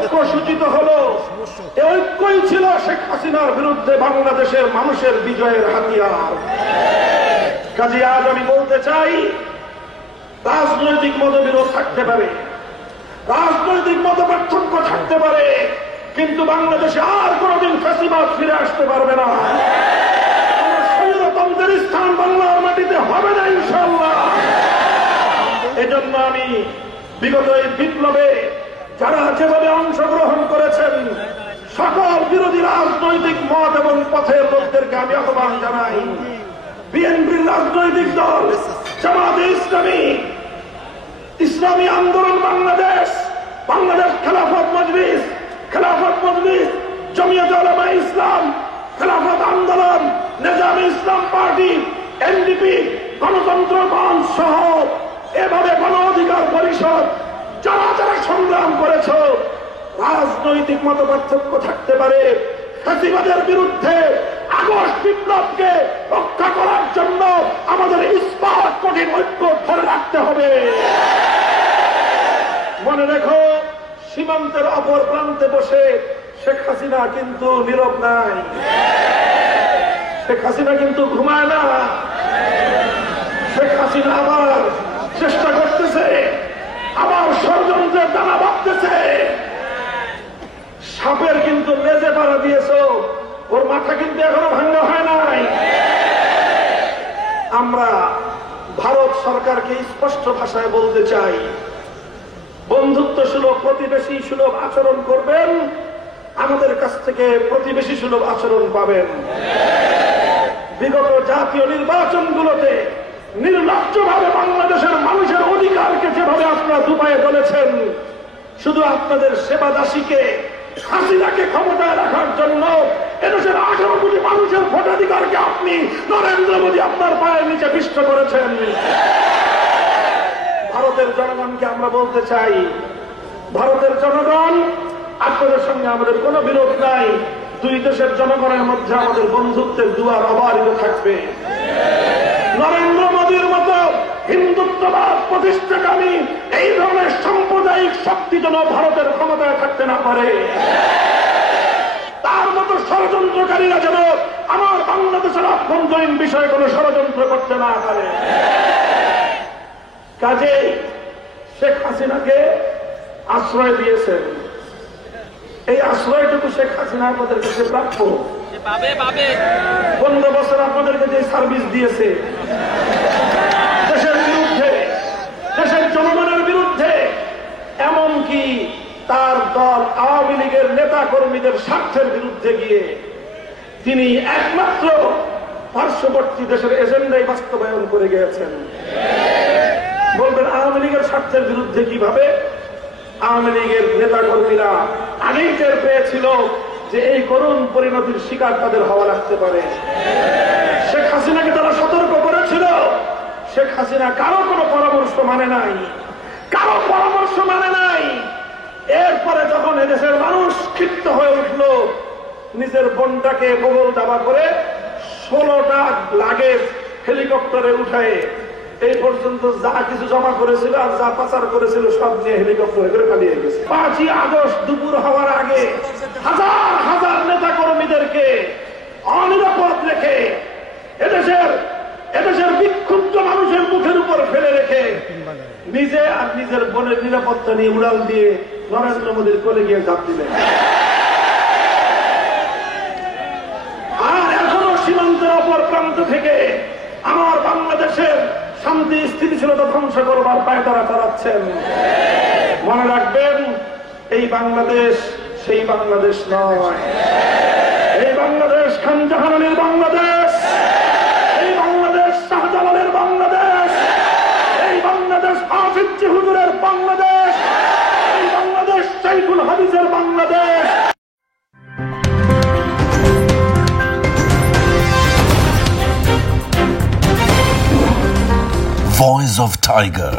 ঐক্য সূচিত হলো। এই ঐক্যই ছিল শেখ হাসিনার বিরুদ্ধে বাংলাদেশের মানুষের বিজয়ের হাতিয়ার। কাজে আজ আমি বলতে চাই, রাজনৈতিক মতবিরোধ থাকতে পারে, রাজনৈতিক মতপার্থক্য থাকতে পারে, কিন্তু বাংলাদেশে আর কোনদিন ফ্যাসিবাদ ফিরে আসতে পারবে না। স্বৈরতন্ত্রের স্থান বাংলার মাটিতে হবে না ইনশাআল্লাহ। এজন্য আমি বিগত এই বিপ্লবে যারা যেভাবে অংশগ্রহণ করেছেন সকল বিরোধী রাজনৈতিক মত এবং পথের লোকদেরকে আমি আহ্বান জানাই। বিএনপির রাজনৈতিক দল জামাতে ইসলামী, ইসলামী আন্দোলন বাংলাদেশ, বাংলাদেশ খেলাফত মজলিস, জমিয়ত উলামা ইসলাম, খেলাফত আন্দোলন, নেজামে ইসলাম পার্টি, এনডিপি, গণতন্ত্র মঞ্চ সহ এভাবে গণ অধিকার পরিষদ যারা যারা সংগ্রাম করেছ, রাজনৈতিক মতপার্থক্য থাকতে পারে, ফ্যাসিবাদের বিরুদ্ধে আগস্ট বিপ্লবকে রক্ষা করার জন্য আমাদের ইস্পাত কঠিন ঐক্য ধরে রাখতে হবে। মনে রেখো, সীমান্তের অপর প্রান্তে বসে শেখ হাসিনা কিন্তু নীরব নাই, শেখ হাসিনা কিন্তু ঘুমায় না। শেখ হাসিনা আবার চেষ্টা করতেছে, আবার ষড়যন্ত্রের দানা বাঁধতেছে। সাপের কিন্তু লেজে পাড়া দিয়েছ, ওর মাথা কিন্তু এখনো ভাঙা হয় নাই। আমরা ভারত সরকারকে স্পষ্ট ভাষায় বলতে চাই, বন্ধুত্ব সুলভ, প্রতিবেশী সুলভ আচরণ করবেন, আমাদের কাছ থেকে প্রতিবেশী সুলভ আচরণ পাবেন। বিগত জাতীয় নির্বাচনগুলোতে নির্লজ্জভাবে বাংলাদেশের মানুষের অধিকারকে যেভাবে আপনারা দুপায়ে চলেছেন, শুধু আপনাদের সেবা দাসীকে, হাসিনাকে ক্ষমতায় রাখার জন্য এদেশের 18 কোটি মানুষের ভোটাধিকারকে আপনি নরেন্দ্র মোদী আপনার পায়ের নিচে পিষ্ট করেছেন। ভারতের জনগণকে আমরা বলতে চাই, ভারতের জনগণ, আপনাদের সঙ্গে আমাদের কোনো বিরোধ নাই। দুই দেশের জনগণের মধ্যে আমাদের বন্ধুত্বের দুয়ার অবারিত থাকবে। নরেন্দ্র মোদীর মতো হিন্দুত্ববাদ প্রতিষ্ঠাকামী এই ধরনের সাম্প্রদায়িক শক্তি যেন ভারতের ক্ষমতায় থাকতে না পারে, তার মতো ষড়যন্ত্রকারীরা যেন আমার বাংলাদেশের আভ্যন্তরীণ বিষয়ে কোনো ষড়যন্ত্র করতে না পারে। কাজেই শেখ হাসিনাকে আশ্রয় দিয়েছেন, এই আশ্রয়টুকু শেখ হাসিনা আপনাদের কাছে প্রাপ্য। 15 বছর আপনাদেরকে যে সার্ভিস দিয়েছে, দেশের বিরুদ্ধে, দেশের জনগণের বিরুদ্ধে, এমনকি তার দল আওয়ামী লীগের নেতা কর্মীদের স্বার্থের বিরুদ্ধে গিয়ে তিনি একমাত্র পার্শ্ববর্তী দেশের এজেন্ডাই বাস্তবায়ন করে গিয়েছেন। বলবেন আওয়ামী লীগের স্বার্থের বিরুদ্ধে কিভাবে? আওয়ামী লীগের নেতা কর্মীরা আগেই টের পেয়েছিল যে এই করুণ পরিণতির শিকার তাদের হওয়া লাগতে পারে। শেখ হাসিনাকে তারা সতর্ক করেছিল। শেখ হাসিনা কারো কোনো পরামর্শ মানে নাই, কারো পরামর্শ মানে নাই। এরপরে যখন এদেশের মানুষ ক্ষিপ্ত হয়ে উঠল, নিজের বোনটাকে বগল দাবা করে 16টা লাগেজ হেলিকপ্টারে উঠায় এই পর্যন্ত যা কিছু জমা করেছিল আর যা পাচার করেছিল সব নিয়ে হেলিকপ্টারে করে পালিয়ে গেছে। 5ই আগস্ট দুপুর হওয়ার আগে হাজার হাজার নেতা কর্মীদেরকে অনিরাপদ রেখে এদেশের বিক্ষুব্ধ মানুষের মুখের উপর ফেলে রেখে নিজে আর নিজের বোনের নিরাপত্তা নিয়ে উড়াল দিয়ে নরেন্দ্র মোদীর কোলে গিয়ে ঝাঁপ দিলেন। আর এখনো সীমান্তের অপর প্রান্ত থেকে আমার বাংলাদেশের শান্তি স্থিতিশীলতা ধ্বংস করবার পায়তারা চালাচ্ছেন। মনে রাখবেন, এই বাংলাদেশ সেই বাংলাদেশ নয়। এই বাংলাদেশ খান জাহানের বাংলাদেশ, এই বাংলাদেশ শাহজালালের বাংলাদেশ, এই বাংলাদেশ হাফিজ হুজুরের বাংলাদেশ, এই বাংলাদেশ শাইখুল হাদিসের বাংলাদেশ। Voice of Tiger.